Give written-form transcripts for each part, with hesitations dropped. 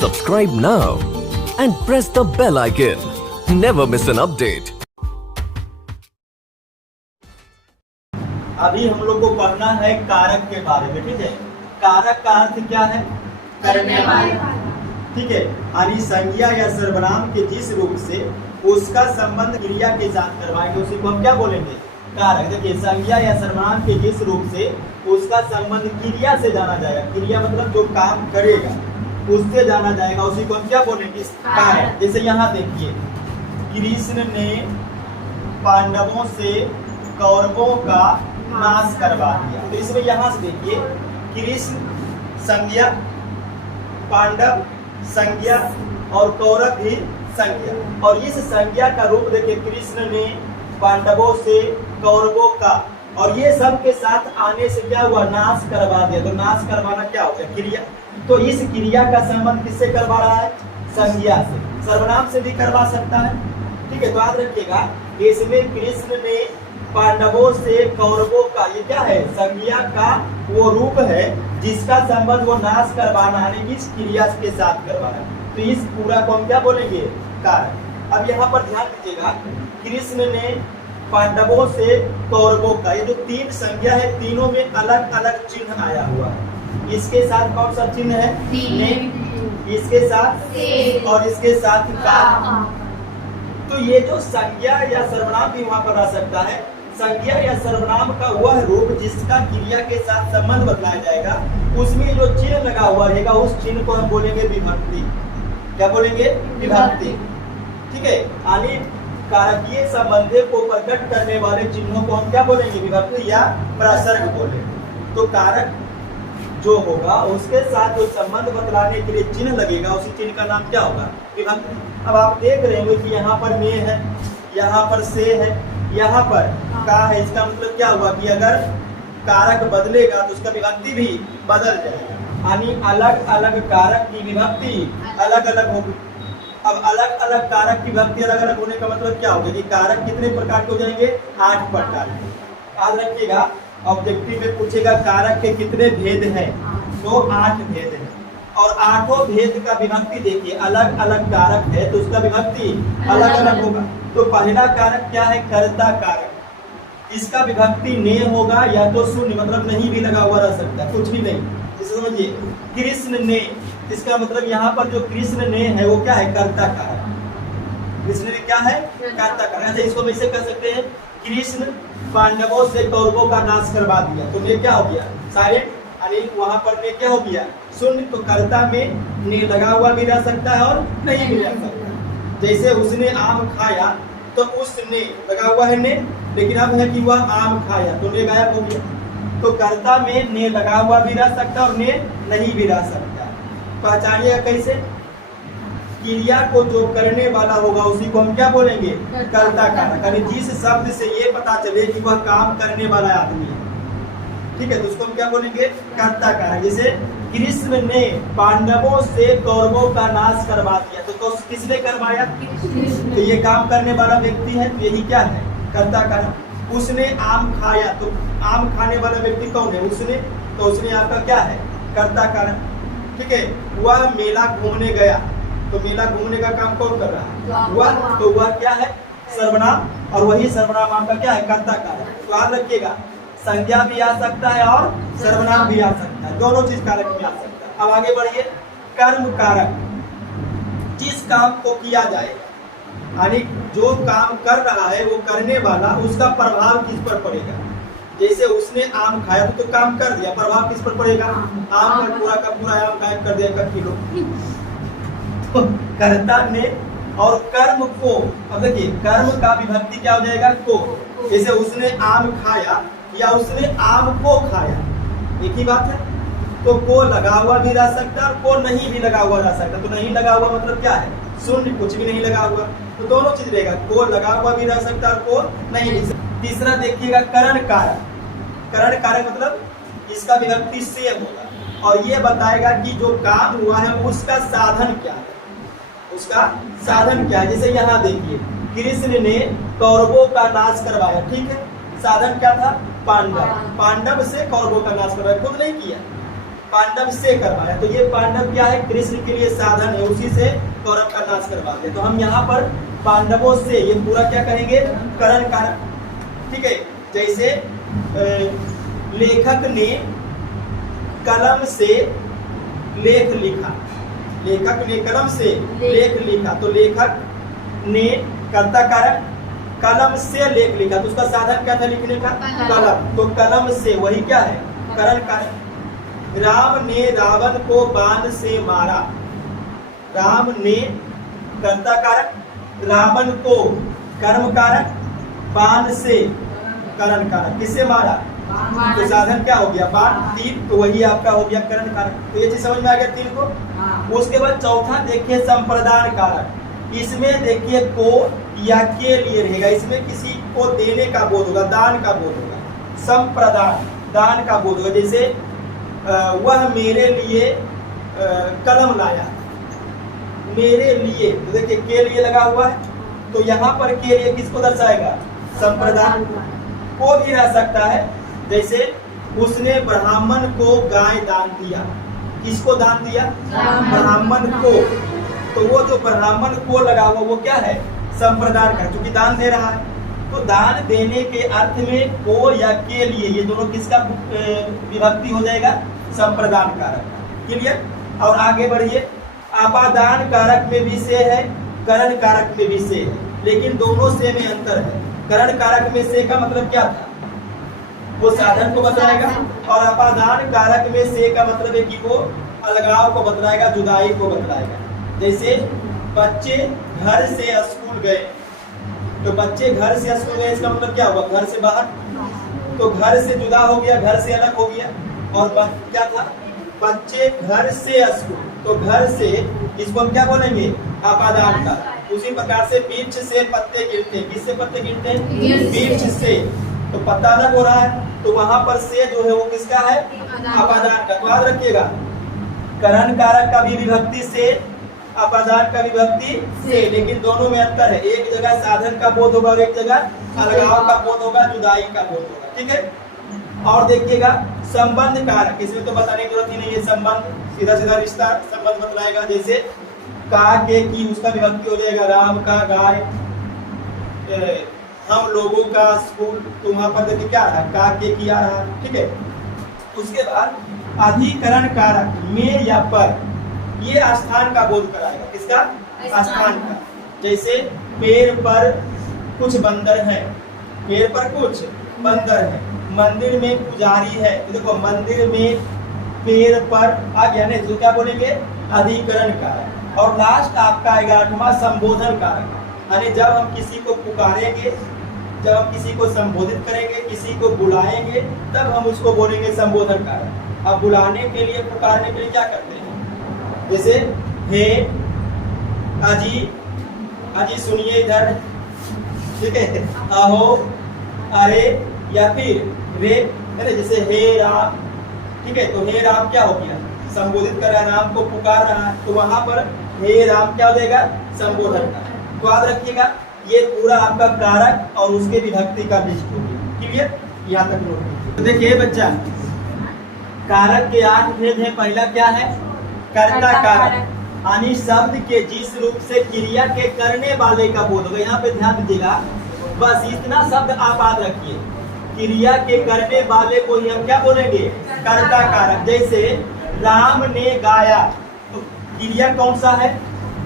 Subscribe now and press the bell icon. Never miss an update. अभी हम लोग को पढ़ना है कारक के बारे में, ठीक है। कारक का अर्थ क्या है? करने वाला, ठीक है। यानी संज्ञा या सर्वनाम के जिस रूप से उसका संबंध क्रिया के साथ करवाएंगे उसी को हम क्या बोलेंगे? कारक। देखिए, संज्ञा या सर्वनाम के जिस रूप से उसका संबंध क्रिया से जाना जाएगा, क्रिया मतलब जो काम करेगा उससे जाना जाएगा, उसी को हम क्या बोलेंगे? कारक। जैसे यहाँ देखिए, कृष्ण ने पांडवों से कौरवों का नाश करवा दिया। तो इसमें यहाँ से देखिए, कृष्ण संज्ञा, पांडव संज्ञा और कौरव भी संज्ञा। और इस संज्ञा का रूप देखिए, कृष्ण ने पांडवों से कौरवों का, और ये सब के साथ आने से क्या हुआ? नाश करवा दिया। तो नाश करवाना क्या होता है? क्रिया। तो इस क्रिया का संबंध किससे करवा रहा है? संज्ञा से। सर्वनाम से भी करवा सकता है, ठीक है। तो याद रखिएगा, इसमें कृष्ण ने पांडवों से कौरवों का, ये क्या है? संज्ञा का वो रूप है जिसका संबंध वो नाश करवाना, यानी इस क्रिया के साथ करवाना। तो इस पूरा को हम क्या बोलेंगे? कारक। अब यहाँ पर ध्यान दीजिएगा, कृष्ण ने पांडवों से कौरवों का, ये जो तीन संज्ञा है, तीनों में अलग अलग चिन्ह आया हुआ है। इसके साथ कौन सा चिन्ह है? ने, इसके साथ और इसके साथ का। तो ये जो संज्ञा या सर्वनाम भी वहां पर आ सकता है। संज्ञा या सर्वनाम का वह रूप जिसका क्रिया के साथ संबंध बदलाया जाएगा, उसमें जो चिन्ह लगा हुआ रहेगा उस चिन्ह को हम बोलेंगे विभक्ति। क्या बोलेंगे? विभक्ति, ठीक है। यानी कारकीय संबंध को प्रकट करने वाले चिन्हों को हम क्या बोलेंगे? विभक्ति या प्रसर्ग बोलेंगे। तो कारक जो होगा उसके साथ जो संबंध बतलाने के लिए चिन्ह लगेगा, उसी चिन्ह का नाम क्या होगा? विभक्ति। अब आप देख रहे होंगे कि यहाँ पर ने है, यहाँ पर से है, यहाँ पर का है। इसका मतलब क्या हुआ कि अगर कारक बदलेगा तो उसका विभक्ति भी बदल जाएगा। यानी अलग अलग कारक की विभक्ति अलग अलग होगी। अब अलग अलग कारक की विभक्ति अलग अलग होने का मतलब क्या होगा कि कारक कितने प्रकार के हो जाएंगे? 8 प्रकार। याद रखिएगा, ऑब्जेक्टिव में पूछेगा कारक के कितने भेद हैं, तो 8 भेद हैं। और 8 भेद का विभक्ति देखिए, अलग अलग कारक है तो उसका विभक्ति अलग अलग होगा। तो पहला कारक क्या है? कर्ता कारक। इसका विभक्ति ने होगा या तो शून्य, मतलब नहीं भी लगा हुआ रह सकता है, कुछ भी नहीं। इसे समझिए, कृष्ण ने, इसका मतलब यहाँ पर जो कृष्ण ने है वो क्या है? कर्ता कारक। कृष्ण ने क्या है? कर्ता कारक। अच्छा, इसको वैसे कर सकते हैं, कृष्ण पांडवों से कौरवों का नाश करवा दिया। तो ने क्या हो गया? साइलेंट। यानी वहां पर ने क्या हो गया? शून्य। तो कर्ता में ने लगा हुआ भी रह सकता है और नहीं भी रह सकता है। जैसे उसने आम खाया, तो उसने लगा हुआ है ने, लेकिन अब है कि वह आम खाया, तो ने गायब हो गया। तो कर्ता में ने लगा हुआ भी रह सकता है और ने नहीं भी रह सकता। पहचानिएगा कैसे? क्रिया को जो करने वाला होगा उसी को हम क्या बोलेंगे? कर्ता कारक। यानी जिस शब्द से ये पता चले कि वह काम करने वाला आदमी है, ठीक है, तो उसको हम क्या बोलेंगे? कर्ता कारक। जैसे कृष्ण ने पांडवों से कौरवों का नाश करवा दिया, तो किसने करवाया? तो ये काम करने वाला व्यक्ति है, यही क्या है? कर्ता कारक। उसने आम खाया, तो आम खाने वाला व्यक्ति कौन है? उसने। तो उसने आपका क्या है? कर्ता कारक, ठीक है। वह मेला घूमने गया, तो मेला घूमने का काम कौन कर रहा है? वह। तो वह क्या है? सर्वनाम। और वही सर्वनाम आपका क्या है? कर्ता कारक। तो याद रखिएगा, संज्ञा भी आ सकता है और सर्वनाम भी आ सकता है, दोनों चीज कारक में आ सकता है। अब आगे बढ़िए, कर्म कारक। जिस काम को किया जाएगा, यानी जो काम कर रहा है वो करने वाला, उसका प्रभाव किस पर पड़ेगा? जैसे उसने आम खाया तो काम कर दिया, प्रभाव किस पर पड़ेगा? आम पर पूरा का पूरा आम गायब कर दिया 1 किलो। तो कर्ता ने और कर्म को, अब देखिए कर्म का विभक्ति क्या हो जाएगा? को। जैसे उसने आम खाया या उसने आम को खाया, एक ही बात है। तो को लगा हुआ भी रह सकता है और को नहीं भी लगा हुआ रह सकता है। तो नहीं लगा हुआ मतलब क्या है? शून्य, कुछ भी नहीं लगा हुआ। तो दोनों चीज रहेगा, को लगा हुआ भी रह सकता है और को नहीं भी। तीसरा देखिएगा, करण कारक। करण कारक मतलब इसका विभक्ति से होगा और ये बताएगा कि जो काम हुआ है उसका साधन क्या है, उसका साधन क्या है। जैसे यहाँ देखिए, कृष्ण ने कौरवों का नाश करवाया, ठीक है। साधन क्या था? पांडव। पांडव से कौरवों का नाश करवाया, खुद नहीं किया। पांडव से करवाया, तो ये पांडव क्या है, कृष्ण के लिए साधन है, उसी से कौरव का नाश करवा दिया। तो हम यहाँ पर पांडवों से ये पूरा क्या कहेंगे, करण कारक। ठीक है, जैसे लेखक ने कलम से लेख लिखा, लेखक ने कलम से लेख लिखा, तो लेखक ने कर्ता कारक, कलम से लेख लिखा, तो उसका साधन क्या था लिखने का, कलम, तो कलम से वही क्या है, करण कारक। राम ने रावण को बाण से मारा, राम ने कर्ता कारक, रावण को कर्म कारक, बाण से करण कारक। किससे मारा, तो साधन क्या हो गया, बाण, तीर, तो वही आपका हो गया करण कारक। तो ये चीज समझ में आ गया तीर को। उसके बाद चौथा देखिए संप्रदान कारक। इसमें देखिए को या के लिए रहेगा, इसमें किसी को देने का बोध होगा, दान का बोध होगा, संप्रदान, दान का बोध होगा। जैसे वह मेरे लिए कलम लाया, मेरे लिए, तो देखिए के लिए लगा हुआ है, तो यहाँ पर के लिए किसको दर्शाएगा, संप्रदान। को भी रह सकता है, जैसे उसने ब्राह्मण को गाय दान दिया, किसको दान दिया, ब्राह्मण को, तो वो जो ब्राह्मण को लगा हुआ वो क्या है, संप्रदान का, क्योंकि दान दे रहा है। तो दान देने के अर्थ में को या के लिए, ये दोनों किसका विभक्ति हो जाएगा, संप्रदान कारक। क्लियर। और आगे बढ़िए, आपादान कारक में भी से है, करण कारक में भी से है, लेकिन दोनों से में अंतर है। करण कारक में से का मतलब क्या था, वो साधन को बतलाएगा, और अपादान कारक में से का मतलब है कि वो अलगाव को बतलाएगा, जुदाई को बतलाएगा। जैसे बच्चे घर से स्कूल गए, तो बच्चे घर से स्कूल गए, इसका मतलब क्या हुआ, घर से बाहर, तो घर से जुदा हो गया, घर से अलग हो गया। और क्या था, बच्चे घर से स्कूल, तो घर से, इसको हम क्या बोलेंगे, अपादान का। उसी प्रकार से वृक्ष से पत्ते गिरते हैं, किससे पत्ते गिरते हैं, वृक्ष से, तो पत्ता अलग हो रहा है, तो वहां पर से जो है वो किसका है, अपादान का। याद रखिएगा, करण कारक का भी विभक्ति से, अपादान का विभक्ति से, लेकिन दोनों में अंतर है। एक जगह साधन का बोध होगा और एक जगह अलगाव का बोध होगा, जुदाई का बोध होगा। ठीक है। और देखिएगा संबंध कारक, इसमें तो बताने की जरूरत ही नहीं है, संबंध सीधा सीधा रिश्ता संबंध बतलाएगा। जैसे का के की, उसका विभक्ति हो जाएगा राम का गाय, हम लोगों का स्कूल, तो वहां पर देखिए क्या रहा, का के की आ रहा। ठीक है। उसके बाद अधिकरण कारक में या पर, ये स्थान का बोध कराएगा, किसका, स्थान का। जैसे पेड़ पर कुछ बंदर हैं, पेड़ पर कुछ बंदर है, मंदिर में पुजारी है, तो देखो मंदिर में, पेड़ पर आ गया नहीं, तो क्या बोलेंगे, अधिकरण कारक। और लास्ट आपका आएगा 8वां संबोधन कारक, यानी जब हम किसी को पुकारेंगे, जब हम किसी को संबोधित करेंगे, किसी को बुलाएंगे, तब हम उसको बोलेंगे संबोधन कारक। अब बुलाने के लिए, पुकारने के लिए क्या करते हैं, जैसे हे अजी, अजी सुनिए इधर, ठीक है, अहो, अरे, या फिर रे, जैसे हे राम। ठीक है, तो हे राम क्या हो गया, संबोधित कर रहा है, राम को पुकार रहा है, तो वहां पर हे राम क्या हो जाएगा, संबोधन का। तो याद रखिएगा, ये पूरा आपका कारक और उसके विभक्ति का लिस्ट हो गया। क्लियर, यहाँ तक नोट कीजिए। तो देखिए बच्चा, कारक के 8 भेद हैं। पहला क्या है, कर्ता कारक, यानी शब्द के जिस रूप से क्रिया के करने वाले का बोध होगा। यहाँ पे ध्यान दीजिएगा, बस इतना शब्द आप याद रखिए, क्रिया के करने वाले को ही हम क्या बोलेंगे, कर्ता कारक। जैसे राम ने गाया, तो क्रिया कौन सा है,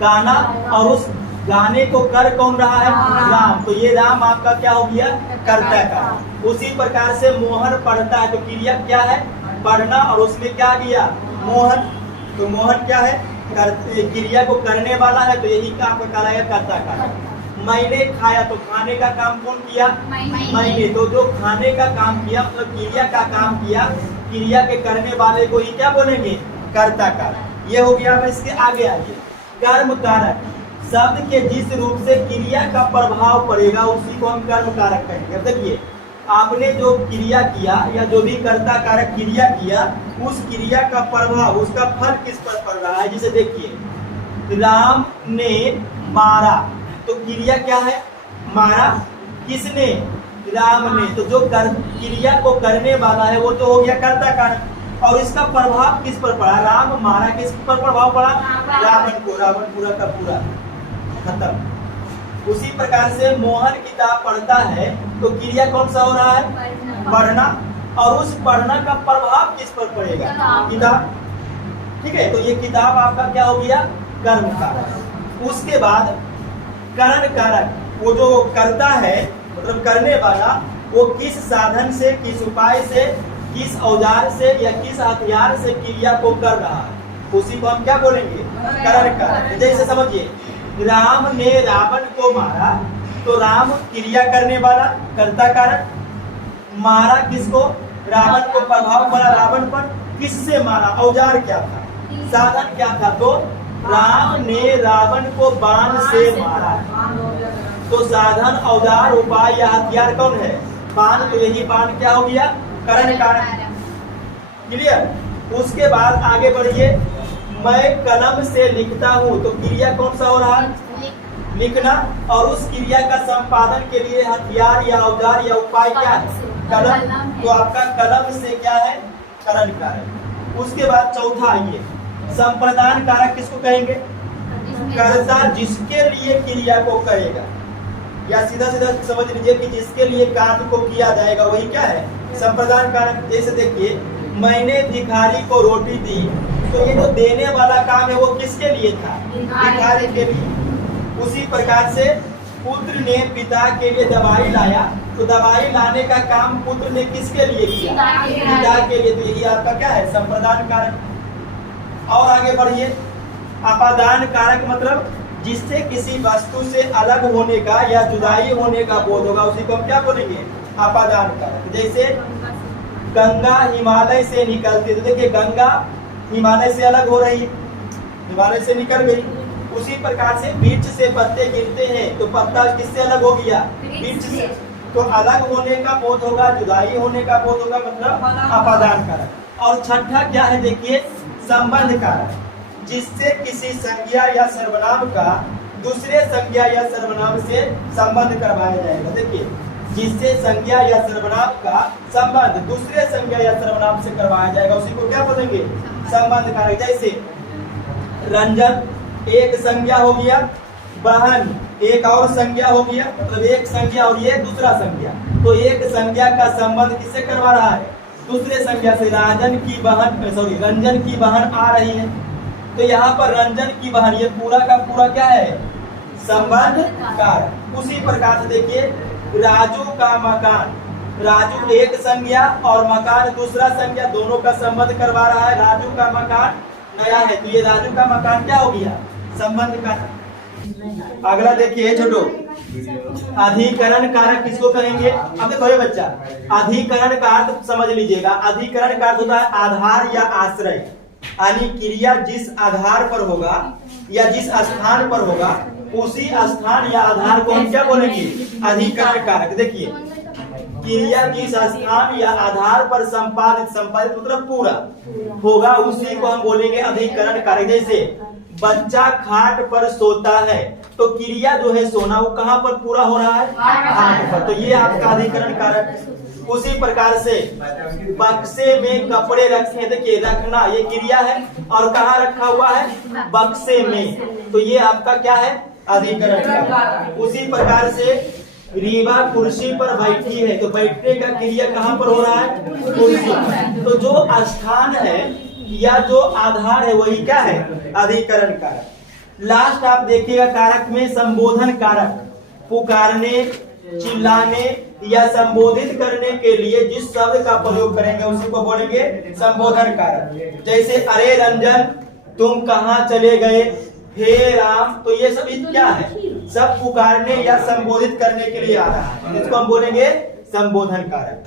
गाना, और उस गाने को कर कौन रहा है, राम, तो ये राम आपका क्या हो गया, कर्ता कारक। उसी प्रकार से मोहन पढ़ता है, तो क्रिया क्या है, पढ़ना, और उसमें क्या किया, मोहन, तो मोहन क्या है, क्रिया को करने वाला है, तो यही का आपका कहलाएगा कर्ता कारक। मैंने खाया, तो खाने का काम कौन किया, मैंने, तो जो खाने का काम किया मतलब क्रिया का काम किया, क्रिया के करने वाले को ही क्या बोलेंगे, कर्ता कारक। ये हो गया। अब इसके आगे आइए, कर्म कारक, शब्द के जिस रूप से क्रिया का प्रभाव पड़ेगा उसी को हम कर्म कारक कहेंगे। अब देखिए, आपने जो क्रिया किया या जो भी कर्ता कारक क्रिया किया, उस क्रिया का प्रभाव, उसका फल किस पर पड़ रहा है। जैसे देखिए, राम ने मारा, तो क्रिया क्या है, मारा, किसने, राम ने, तो जो क्रिया को करने वाला है वो तो हो गया कर्ता कारक। और इसका प्रभाव किस पर पड़ा? राम मारा, किस पर प्रभाव पड़ा? रावण को। रावण पूरा का पूरा खत्म। उसी प्रकार से मोहन किताब पढ़ता है तो क्रिया कौन सा हो रहा है? पढ़ना। और उस पढ़ना का प्रभाव किस पर पड़ेगा? किताब। ठीक है, तो ये किताब आपका क्या हो गया? कर्म कारक। उसके बाद करण कारक, वो जो करता है मतलब करने वाला, वो किस साधन से, किस उपाय से, किस औजार से या किस हथियार से क्रिया को कर रहा है, उसी को हम क्या बोलेंगे? करण कारक। जैसे समझिए, राम ने रावण को मारा तो राम क्रिया करने वाला, कर्ता कारक। मारा किसको? रावण को। प्रभाव पड़ा रावण पर। किससे मारा? औजार क्या था? साधन क्या था? तो राम ने रावण को बाण से मारा। तो साधन, औजार, उपाय या हथियार कौन है? बाण। तो यही बाण क्या हो गया? करण कारक। क्लियर? उसके बाद आगे बढ़िए, मैं कलम से लिखता हूँ तो क्रिया कौन सा हो रहा है? लिखना। और उस क्रिया का संपादन के लिए हथियार या औजार या उपाय क्या है? कलम। तो आपका कलम से क्या है? करण कारक। उसके बाद चौथा आइए, संप्रदान कारक किसको कहेंगे? कर्ता जिसके लिए क्रिया को करेगा, या सीधा सीधा समझ लीजिए कि जिसके लिए कार्य को किया जाएगा वही क्या है? संप्रदान कारक। जैसे देखिए, मैंने भिखारी को रोटी दी, तो ये जो देने वाला काम है वो किसके लिए था? भिखारी के लिए। उसी प्रकार से पुत्र ने पिता के लिए दवाई लाया, तो दवाई लाने का काम पुत्र ने किसके लिए किया? पिता के लिए। तो यही आपका क्या है? संप्रदान कारक। और आगे बढ़िए, अपादान कारक मतलब जिससे किसी वस्तु से अलग होने का या जुदाई होने का बोध होगा, उसी को हम क्या बोलेंगे? अपादान कारक। जैसे गंगा हिमालय से निकलती, तो देखिए गंगा हिमालय से अलग हो रही है, हिमालय से निकल गई। उसी प्रकार से वृक्ष से पत्ते गिरते हैं तो पत्ता किससे अलग हो गया? वृक्ष से। तो अलग होने का बोध होगा, जुदाई होने का बोध होगा, मतलब अपादान कारक। और छठा क्या है? देखिए, संबंध कारक, जिससे किसी संज्ञा या सर्वनाम का दूसरे संज्ञा या सर्वनाम से संबंध करवाया जाएगा। देखिए, जिससे संज्ञा या सर्वनाम का संबंध दूसरे संज्ञा या सर्वनाम से करवाया जाएगा, उसी को क्या बोलेंगे? संबंध कारक। जैसे रंजन एक संज्ञा हो गया, बहन एक और संज्ञा हो गया, मतलब एक संज्ञा और ये दूसरा संज्ञा। तो एक संज्ञा का संबंध किससे करवा रहा है? दूसरे संज्ञा से। रंजन की बहन आ रही है, तो यहाँ पर रंजन की बहन, ये पूरा का पूरा क्या है? संबंध कारक। उसी प्रकार से देखिए, राजू का मकान, राजू एक संज्ञा और मकान दूसरा संज्ञा, दोनों का संबंध करवा रहा है। राजू का मकान नया है, तो ये राजू का मकान क्या हो गया? संबंध कारक। अगला देखिए छोटो, अधिकरण कारक किसको कहेंगे? अब देखो ये बच्चा, अधिकरण का अर्थ समझ लीजिएगा। अधिकरण का अर्थ होता है आधार या आश्रय, यानी क्रिया जिस आधार पर होगा या जिस स्थान पर होगा, उसी स्थान या आधार को हम क्या बोलेंगे? अधिकरण कारक। देखिए, क्रिया जिस स्थान या आधार पर संपादित मतलब पूरा होगा, उसी को हम बोलेंगे अधिकरण कारक। जैसे बच्चा खाट पर सोता है, तो क्रिया जो है सोना, वो कहाँ पर पूरा हो रहा है? खाट पर। तो ये आपका अधिकरण कारक। उसी प्रकार से बक्से में कपड़े रखे, देखिए रखना ये क्रिया है, और कहाँ रखा हुआ है? बक्से में। तो ये आपका क्या है? अधिकरण कारक। उसी प्रकार से रीवा कुर्सी पर बैठी है, तो बैठने का क्रिया कहाँ पर हो रहा है? कुर्सी पर। तो जो स्थान है या जो आधार है वही क्या है? अधिकरण कारक। लास्ट आप देखिएगा कारक में संबोधन कारक, पुकारने, चिल्लाने या संबोधित करने के लिए जिस शब्द का प्रयोग करेंगे उसी को बोलेंगे संबोधन कारक। जैसे अरे रंजन तुम कहाँ चले गए, हे राम, तो ये सब क्या है? सब पुकारने या संबोधित करने के लिए आ रहा है, इसको हम बोलेंगे संबोधन कारक।